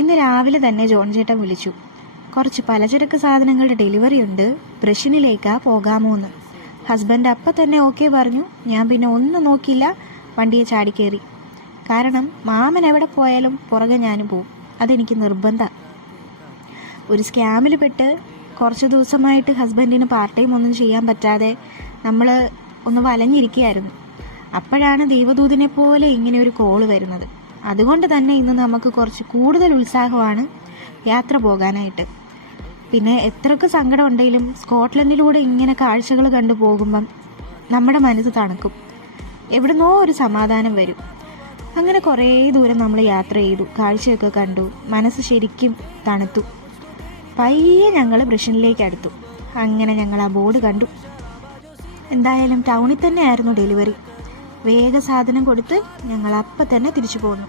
ഇന്ന് രാവിലെ തന്നെ ജോൺ ചേട്ടൻ വിളിച്ചു. കുറച്ച് പലചരക്ക് സാധനങ്ങളുടെ ഡെലിവറി ഉണ്ട്, ബ്രഷിനിലേക്കാ പോകാമോന്ന്. ഹസ്ബൻഡ് അപ്പം തന്നെ ഓക്കെ പറഞ്ഞു. ഞാൻ പിന്നെ ഒന്നും നോക്കിയില്ല, വണ്ടിയെ ചാടിക്കേറി. കാരണം മാമൻ എവിടെ പോയാലും പുറകെ ഞാനും പോവും, അതെനിക്ക് നിർബന്ധം. ഒരു സ്കാമിൽ പെട്ട് കുറച്ച് ദിവസമായിട്ട് ഹസ്ബൻഡിന് പാർട്ട് ടൈം ഒന്നും ചെയ്യാൻ പറ്റാതെ നമ്മൾ ഒന്ന് വലഞ്ഞിരിക്കുകയായിരുന്നു. അപ്പോഴാണ് ദൈവദൂതനെ പോലെ ഇങ്ങനെ ഒരു കോള് വരുന്നത്. അതുകൊണ്ട് തന്നെ ഇന്ന് നമുക്ക് കുറച്ച് കൂടുതൽ ഉത്സാഹമാണ് യാത്ര പോകാനായിട്ട്. പിന്നെ എത്രയൊക്കെ സങ്കടം ഉണ്ടെങ്കിലും സ്കോട്ട്ലൻഡിലൂടെ ഇങ്ങനെ കാഴ്ചകൾ കണ്ടു പോകുമ്പം നമ്മുടെ മനസ്സ് തണുക്കും, എവിടുന്നോ ഒരു സമാധാനം വരും. അങ്ങനെ കുറേ ദൂരം നമ്മൾ യാത്ര ചെയ്തു, കാഴ്ചയൊക്കെ കണ്ടു, മനസ്സ് ശരിക്കും തണുത്തു. പയ്യെ ഞങ്ങൾ ബ്രഷനിലേക്ക് അടുത്തു. അങ്ങനെ ഞങ്ങൾ ആ ബോർഡ് കണ്ടു. എന്തായാലും ടൗണിൽ തന്നെ ആയിരുന്നു ഡെലിവറി. വേഗ സാധനം കൊടുത്ത് ഞങ്ങൾ അപ്പം തന്നെ തിരിച്ചു പോന്നു.